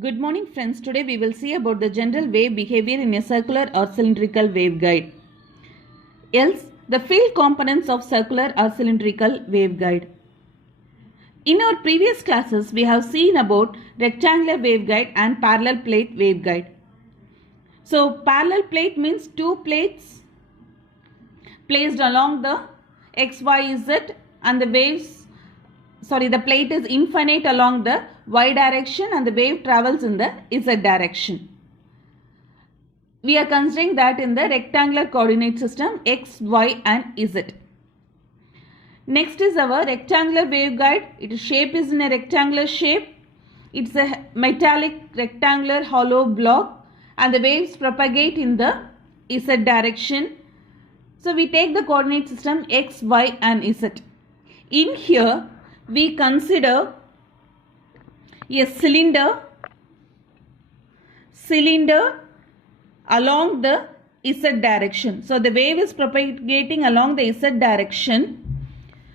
Good morning friends. Today we will see about the general wave behavior in a circular or cylindrical waveguide. Else, the field components of circular or cylindrical waveguide. In our previous classes, we have seen about rectangular waveguide and parallel plate waveguide. So, parallel plate means two plates placed along the XYZ and the plate is infinite along the Y direction and the wave travels in the Z direction. We are considering that in the rectangular coordinate system X, Y and Z. Next is our rectangular waveguide. Its shape is in a rectangular shape. It's a metallic rectangular hollow block and the waves propagate in the Z direction. So we take the coordinate system X, Y and Z. In here we consider a cylinder along the Z direction. So the wave is propagating along the Z direction.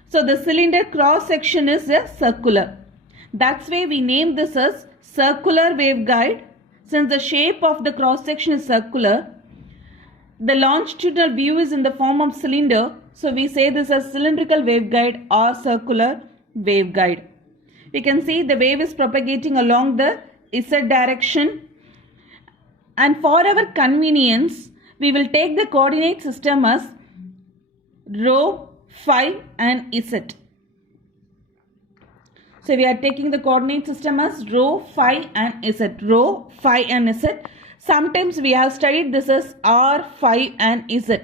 So the cylinder cross section is a circular. That's why we name this as circular waveguide. Since the shape of the cross section is circular, the longitudinal view is in the form of cylinder. So we say this as cylindrical waveguide or circular waveguide. We can see the wave is propagating along the Z direction. And for our convenience, we will take the coordinate system as rho, phi and Z. So we are taking the coordinate system as rho, phi and Z. Rho, phi and Z. Sometimes we have studied this as R, phi and Z.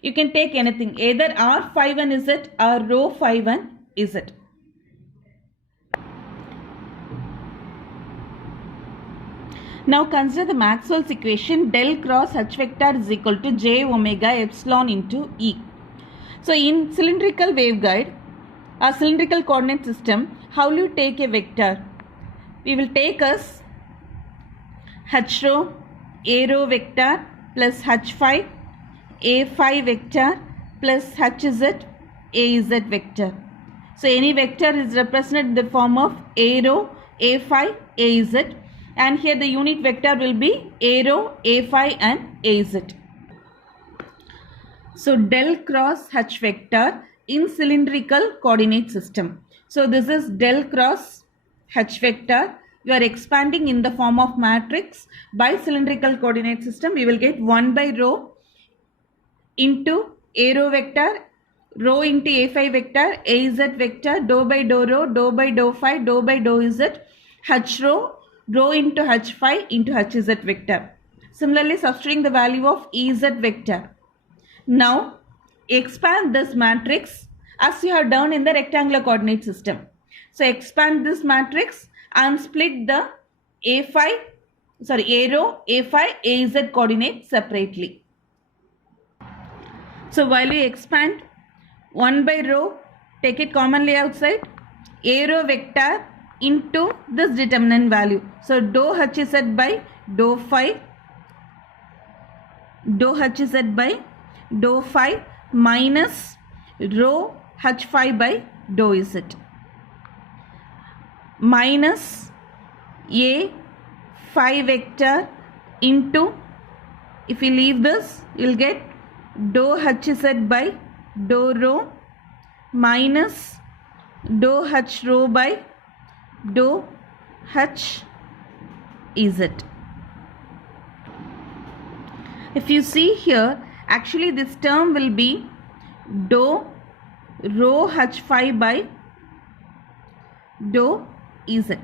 You can take anything, either R, phi and Z or rho, phi and Z. Now consider the Maxwell's equation del cross H vector is equal to j omega epsilon into E. So in cylindrical waveguide or cylindrical coordinate system, how will you take a vector? We will take as H rho, A rho vector plus H phi, A phi vector plus HZ, AZ vector. So any vector is represented in the form of A rho, A phi, AZ. And here the unit vector will be A rho, A phi and AZ. So del cross H vector in cylindrical coordinate system. So this is del cross H vector. You are expanding in the form of matrix by cylindrical coordinate system. We will get 1 by rho into A rho vector, rho into A phi vector, AZ vector, dou by dou rho, dou by dou phi, dou by dou Z, H rho, rho into H phi into HZ vector. Similarly, substituting the value of EZ vector. Now, expand this matrix as you have done in the rectangular coordinate system. So, expand this matrix and split the A rho, A phi, AZ coordinate separately. So, while we expand 1 by rho, take it commonly outside, A rho vector into this determinant value. So dou HZ by dou phi, dou HZ by dou phi minus rho H phi by dou Z minus A phi vector into, if we leave this, you will get dou HZ by dou rho minus dou H rho by dou H Z. If you see here, actually this term will be dou rho H phi by dou Z.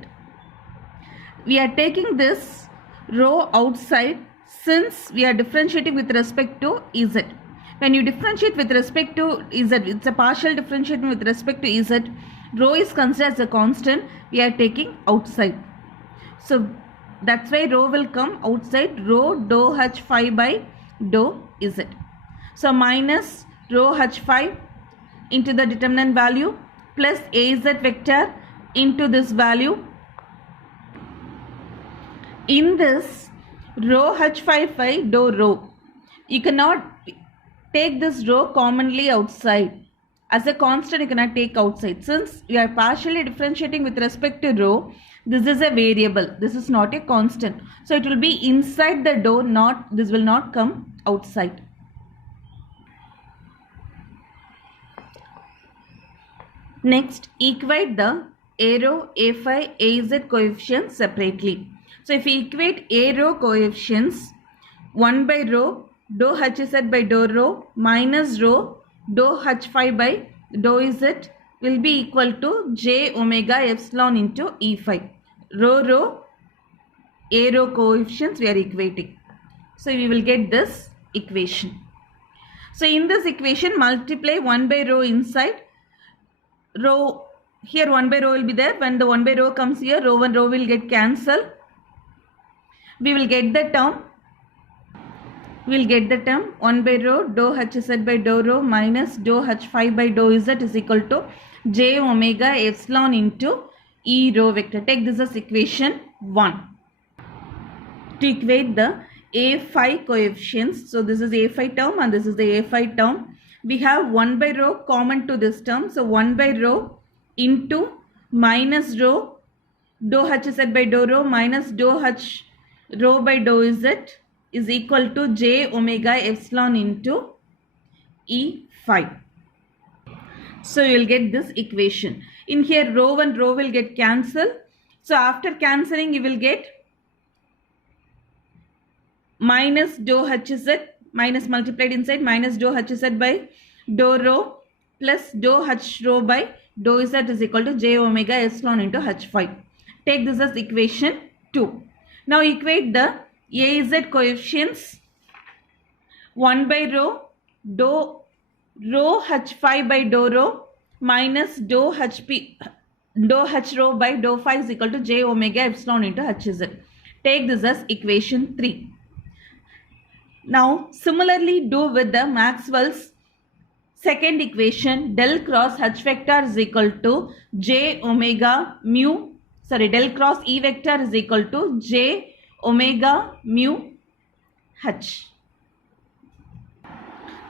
We are taking this rho outside since we are differentiating with respect to Z. When you differentiate with respect to Z, it's a partial differentiation with respect to Z. Rho is considered as a constant. We are taking outside. So that's why rho will come outside, rho dou H phi by dou Z. So minus rho H phi into the determinant value plus AZ vector into this value. In this rho H phi by dou rho, you cannot take this rho commonly outside. As a constant you cannot take outside. Since we are partially differentiating with respect to rho, this is a variable. This is not a constant. So it will be inside the door, this will not come outside. Next, equate the A rho, A phi, Az coefficients separately. So if we equate A rho coefficients, 1 by rho dou hz by dou rho minus rho dou h phi by dou z will be equal to j omega epsilon into E phi. Rho, A rho coefficients we are equating. So we will get this equation. So in this equation, multiply 1 by rho inside. Rho, here 1 by rho will be there. When the 1 by rho comes here, rho and rho will get cancelled. We will get the term. 1 by rho dou hz by dou rho minus dou h phi by dou z is equal to j omega epsilon into E rho vector. Take this as equation 1. To equate the A phi coefficients, so this is A phi term and this is the A phi term. We have 1 by rho common to this term. So 1 by rho into minus rho dou hz by dou rho minus dou h rho by dou z is equal to j omega epsilon into E phi. So you will get this equation. In here rho and rho will get cancelled. So after cancelling you will get minus dou hz, minus multiplied inside, minus dou hz by dou rho plus dou h rho by dou z is equal to j omega epsilon into h phi. Take this as equation 2. Now equate the Az coefficients. 1 by rho dou rho h phi by dou rho minus dou h rho by dou phi is equal to j omega epsilon into hz. Take this as equation 3. Now similarly do with the Maxwell's second equation. Del cross h vector is equal to j omega mu, del cross E vector is equal to j omega mu h.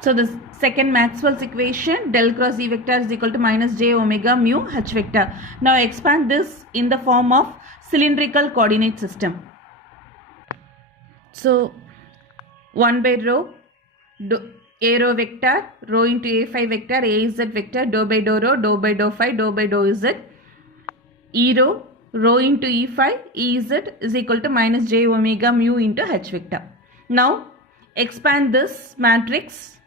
So the second Maxwell's equation, del cross E vector is equal to minus j omega mu h vector. Now expand this in the form of cylindrical coordinate system. So 1 by rho A rho vector, rho into A phi vector, Az vector, dou by dou rho, dou by dou phi, dou by dou z. E rho, rho into E phi, Ez is equal to minus j omega mu into h vector. Now expand this matrix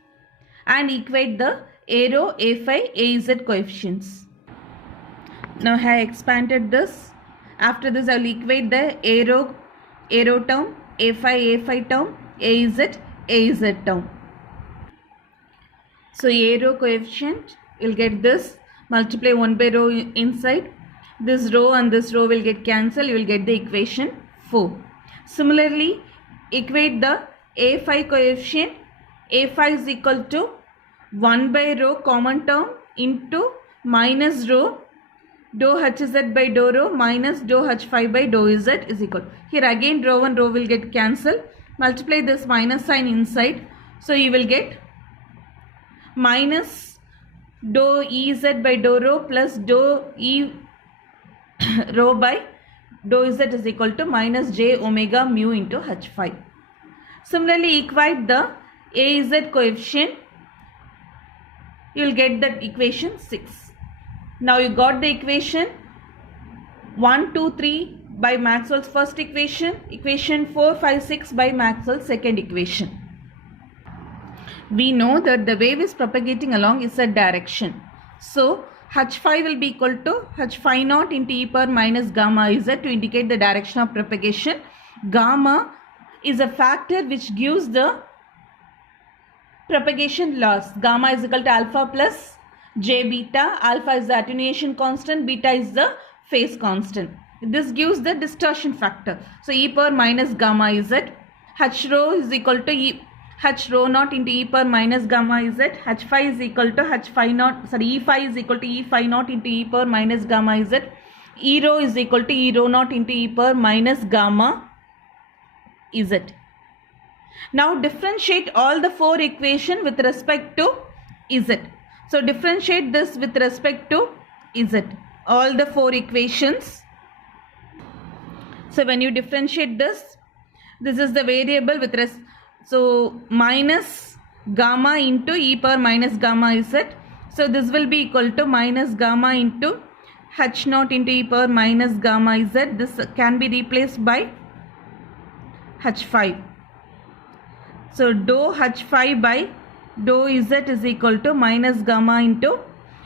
and equate the A rho, A phi, Az coefficients. Now I have expanded this. After this I will equate the A rho term, A phi term, Az term. So A rho coefficient will get this, multiply 1 by rho inside, this rho and this rho will get cancelled, you will get the equation 4. Similarly equate the A phi coefficient. A phi is equal to 1 by rho common term into minus rho dou hz by dou rho minus dou h phi by dou z is equal. Here again rho and rho will get cancelled. Multiply this minus sign inside. So you will get minus dou Ez by dou rho plus dou E rho by dou z is equal to minus j omega mu into h phi. Similarly equate the Az coefficient. You will get that equation 6. Now you got the equation 1, 2, 3 by Maxwell's first equation, equation 4, 5, 6 by Maxwell's second equation. We know that the wave is propagating along z direction. So h phi will be equal to h phi naught into e power minus gamma z to indicate the direction of propagation. Gamma is a factor which gives the propagation loss. Gamma is equal to alpha plus j beta. Alpha is the attenuation constant, beta is the phase constant. This gives the distortion factor. So e power minus gamma z. H rho is equal to h rho naught into e power minus gamma z. H phi is equal to e phi is equal to e phi naught into e power minus gamma z. E rho is equal to e rho naught into e power minus gamma z. Now differentiate all the four equations with respect to z. So differentiate this with respect to z. All the four equations. So when you differentiate this is the variable with so minus gamma into e power minus gamma z. So this will be equal to minus gamma into h naught into e power minus gamma z. This can be replaced by h5. So dou h5 by dou z is equal to minus gamma into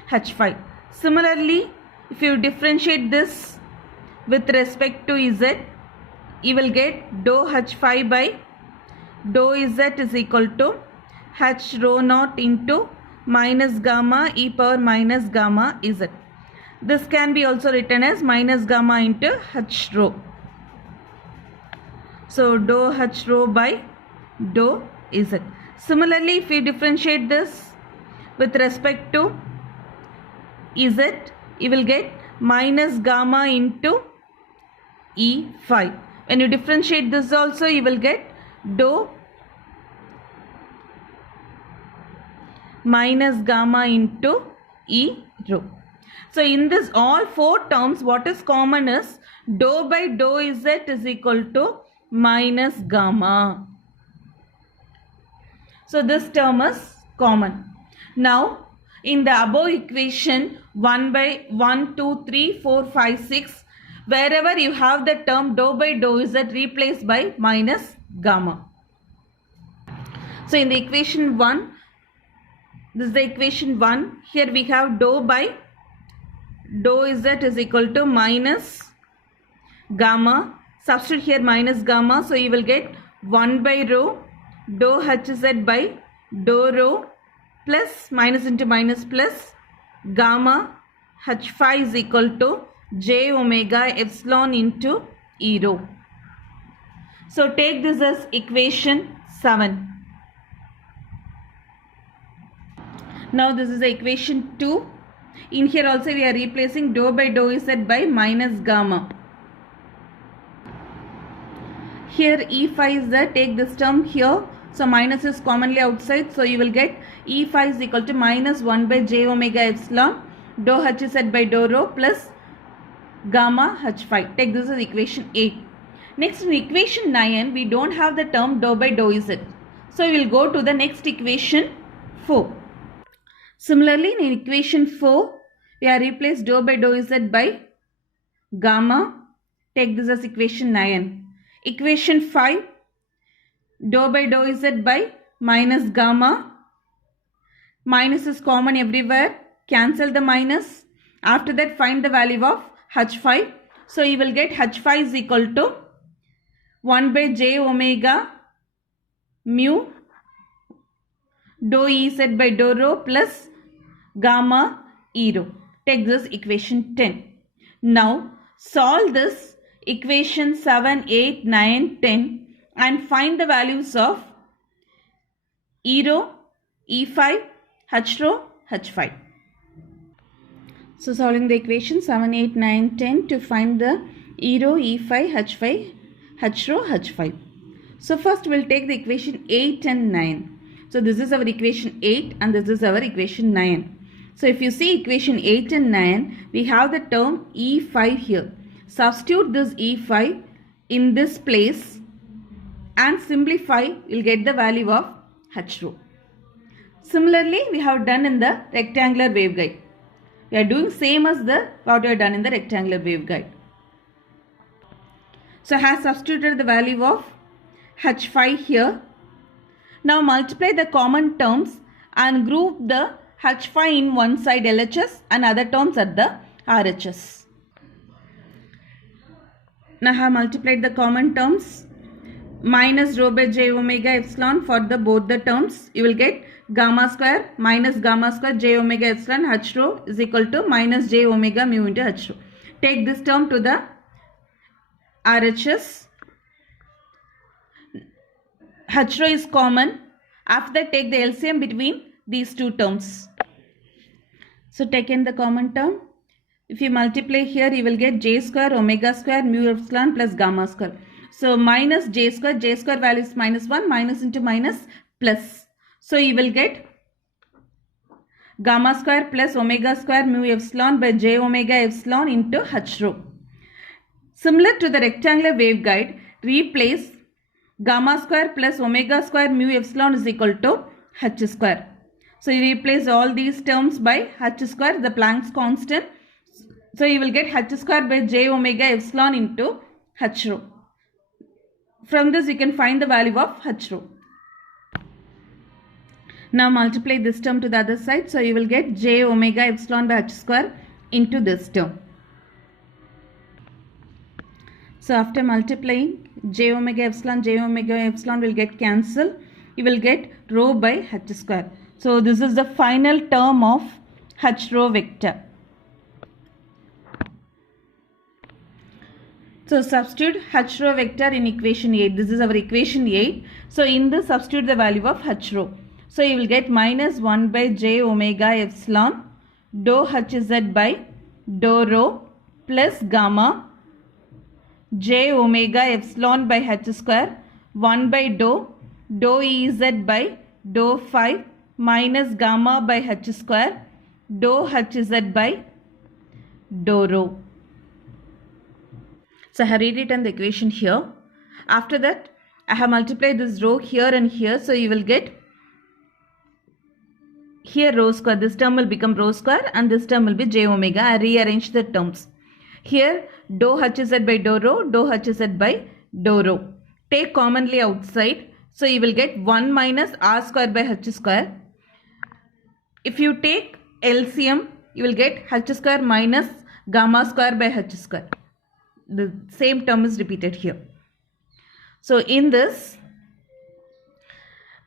h5. Similarly, if you differentiate this with respect to z, you will get dou h5 by dou z is equal to h rho naught into minus gamma e power minus gamma z. This can be also written as minus gamma into h rho. So dou h rho by dou z. Similarly, if we differentiate this with respect to z, you will get minus gamma into e5. When you differentiate this also, you will get dou minus gamma into e rho. So in this all four terms, what is common is dou by dou z is equal to minus gamma. So this term is common. Now in the above equation 1 by 1, 2, 3, 4, 5, 6, wherever you have the term dou by dou z, replaced by minus gamma. So in the equation 1, this is the equation 1. Here we have dou by dou z is equal to minus gamma. Substitute here minus gamma. So you will get 1 by rho dou hz by dou rho plus minus into minus plus gamma h5 is equal to j omega epsilon into e rho. So take this as equation 7. Now this is the equation 2. In here also we are replacing dou by dou z by minus gamma. Here e5 is there, take this term here. So minus is commonly outside. So you will get e5 is equal to minus 1 by j omega epsilon dou hz by dou rho plus gamma h5. Take this as equation 8. Next in equation 9, we don't have the term dou by dou z. So we will go to the next equation 4. Similarly, in equation 4, we are replaced dou by dou z by gamma. Take this as equation 9. Equation 5, dou by dou z by minus gamma. Minus is common everywhere. Cancel the minus. After that, find the value of h5. So you will get h5 is equal to 1 by j omega mu dou ez by dou rho plus gamma e rho. Take this equation 10. Now solve this equation 7, 8, 9, 10 and find the values of e rho, e5, h rho, h5. So solving the equation 7, 8, 9, 10 to find the e rho, e5, h5, h rho, h5. So first we will take the equation 8 and 9. So this is our equation 8 and this is our equation 9. So if you see equation 8 and 9, we have the term e5 here. Substitute this e5 in this place and simplify, you will get the value of h rho. Similarly, we have done in the rectangular waveguide. We are doing same as what we have done in the rectangular waveguide. So I have substituted the value of h5 here. Now multiply the common terms and group the h5 in one side LHS and other terms at the RHS. Now I have multiplied the common terms. Minus rho by j omega epsilon for both the terms. You will get gamma square minus gamma square j omega epsilon h rho is equal to minus j omega mu into h rho. Take this term to the RHS. H rho is common. After that, take the LCM between these two terms. So take in the common term. If you multiply here, you will get j square omega square mu epsilon plus gamma square. So minus j square value is minus 1, minus into minus plus. So you will get gamma square plus omega square mu epsilon by j omega epsilon into h rho. Similar to the rectangular waveguide, replace gamma square plus omega square mu epsilon is equal to h square. So you replace all these terms by h square, the Planck's constant. So you will get h square by j omega epsilon into h rho. From this you can find the value of h rho. Now multiply this term to the other side. So you will get j omega epsilon by h square into this term. So after multiplying j omega epsilon will get cancelled. You will get rho by h square. So this is the final term of h rho vector. So substitute h rho vector in equation 8. This is our equation 8. So in this substitute the value of h rho. So you will get minus 1 by j omega epsilon dou hz by dou rho plus gamma j omega epsilon by h square 1 by dou Ez by dou phi minus gamma by h square dou hz by dou rho. So I have rewritten the equation here. After that I have multiplied this rho here and here. So you will get here rho square. This term will become rho square and this term will be j omega. I rearrange the terms. Here dou hz by dou rho, dou hz by dou rho. Take commonly outside. So you will get 1 minus r square by h square. If you take LCM, you will get h square minus gamma square by h square. The same term is repeated here. So in this,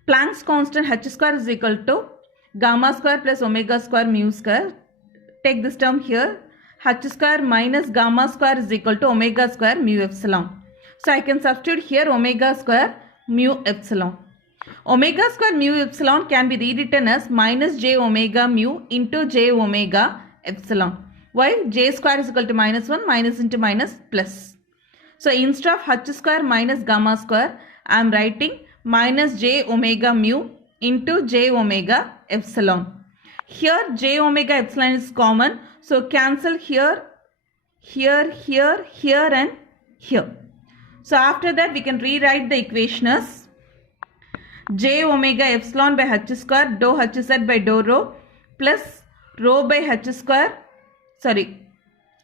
Planck's constant h square is equal to gamma square plus omega square mu square. Take this term here. H square minus gamma square is equal to omega square mu epsilon. So I can substitute here omega square mu epsilon. Omega square mu epsilon can be rewritten as minus j omega mu into j omega epsilon. Why? J square is equal to minus 1, minus into minus plus. So instead of h square minus gamma square, I am writing minus j omega mu into j omega epsilon. Here j omega epsilon is common. So cancel here, here, here, here and here. So after that we can rewrite the equation as j omega epsilon by h square dou hz by dou rho plus rho by h square,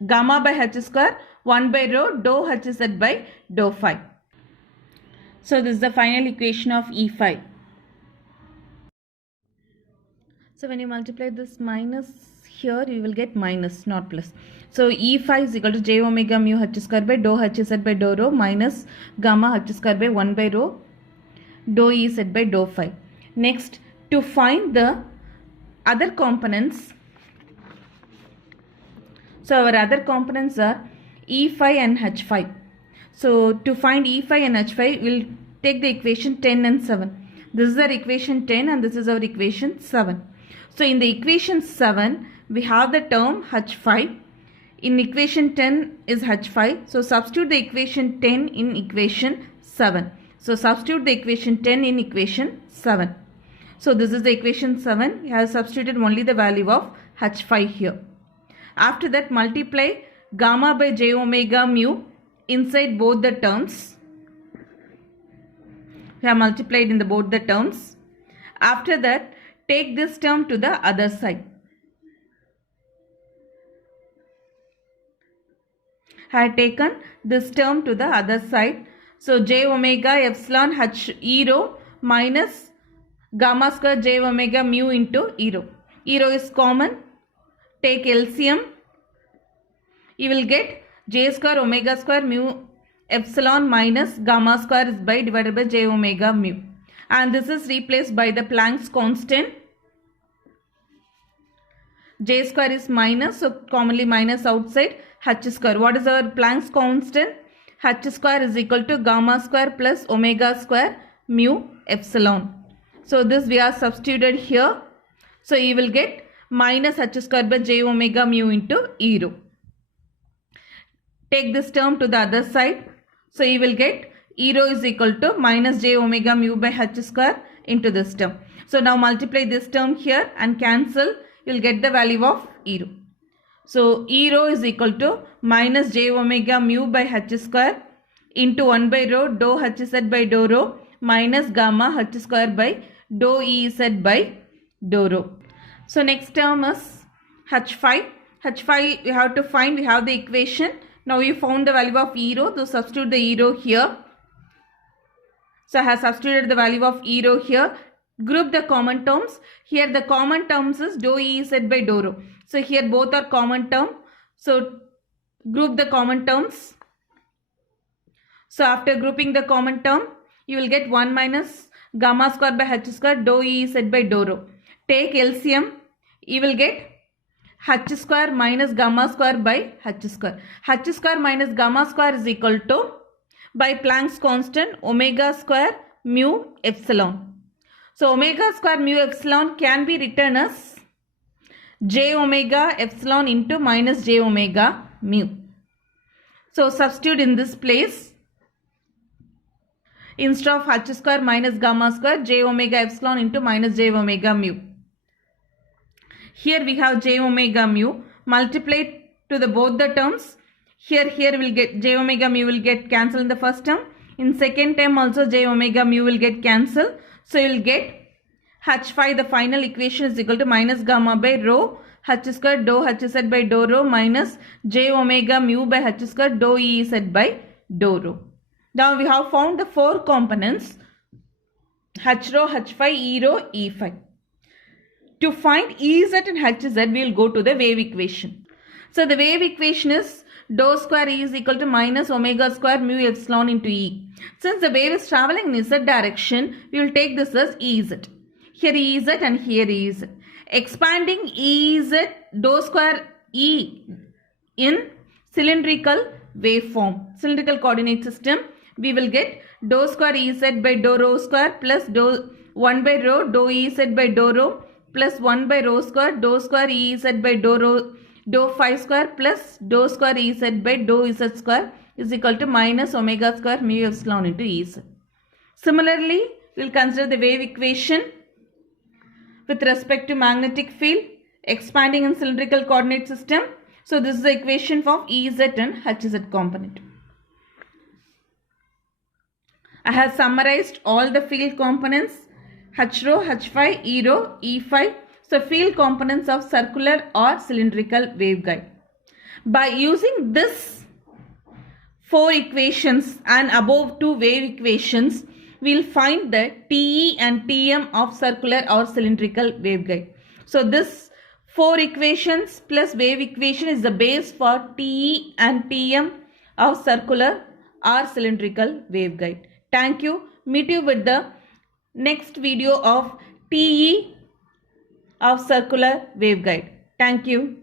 gamma by h square 1 by rho dou hz by dou phi. So this is the final equation of E phi. So when you multiply this minus here, you will get minus, not plus. So E phi is equal to j omega mu h square by dou hz by dou rho minus gamma h square by 1 by rho dou Ez by dou phi. Next, to find the other components, so our other components are E phi and H phi. So to find E phi and H phi, we'll take the equation 10 and 7. This is our equation 10 and this is our equation 7. So in the equation 7, we have the term H phi. In equation 10 is H phi. So substitute the equation 10 in equation 7. So substitute the equation 10 in equation 7. So this is the equation 7. We have substituted only the value of H phi here. After that, multiply gamma by j omega mu inside both the terms. We have multiplied in both the terms. After that, take this term to the other side. I have taken this term to the other side. So j omega epsilon h e rho minus gamma square j omega mu into e rho. E rho is common. Take LCM. You will get j square omega square mu epsilon minus gamma square is by divided by j omega mu. And this is replaced by the Planck's constant. J square is minus, so commonly minus outside. H square. What is our Planck's constant? H square is equal to gamma square plus omega square mu epsilon. So this we are substituted here. So you will get minus h square by j omega mu into e rho. Take this term to the other side. So you will get e rho is equal to minus j omega mu by h square into this term. So now multiply this term here and cancel. you will get the value of E rho. So E rho is equal to minus j omega mu by h square into 1 by rho dou h z by dou rho minus gamma h square by dou E z by dou rho. So next term is h phi. H phi we have to find, we have the equation. Now we found the value of E rho, so substitute the E rho here. So I have substituted the value of E rho here. Group the common terms. Here the common terms is dou E z by dou rho. So here both are common term. So group the common terms. So after grouping the common term, you will get 1 minus gamma square by h square dou E z by dou rho. Take LCM, you will get h square minus gamma square by h square. H square minus gamma square is equal to, by Planck's constant, omega square mu epsilon. So omega square mu epsilon can be written as j omega epsilon into minus j omega mu. So substitute in this place. Instead of h square minus gamma square, j omega epsilon into minus j omega mu. Here we have j omega mu, multiply to the both the terms. Here will get j omega mu will get cancelled in the first term. In second term also j omega mu will get cancelled. So you will get h phi, the final equation is equal to minus gamma by rho h square dou h z by dou rho minus j omega mu by h square dou E z by dou rho. Now we have found the four components h rho, h phi, E rho, E phi. To find Ez and Hz, we will go to the wave equation. So the wave equation is dou square E is equal to minus omega square mu epsilon into E. Since the wave is traveling in Z direction, we will take this as Ez. Here Ez and here Ez. Expanding Ez dou square E in cylindrical waveform, cylindrical coordinate system, we will get dou square Ez by dou rho square plus dou 1 by rho dou Ez by dou rho plus 1 by rho square dou square Ez by dou rho dou phi square plus dou square Ez by dou Z square is equal to minus omega square mu epsilon into Ez. Similarly, we will consider the wave equation with respect to magnetic field expanding in cylindrical coordinate system. So this is the equation for Ez and Hz component. I have summarized all the field components h rho, h phi, E rho, E phi. So field components of circular or cylindrical waveguide. By using this four equations and above two wave equations, we will find the TE and TM of circular or cylindrical waveguide. So this four equations plus wave equation is the base for TE and TM of circular or cylindrical waveguide. Thank you. Meet you with the next video of TE of circular waveguide. Thank you.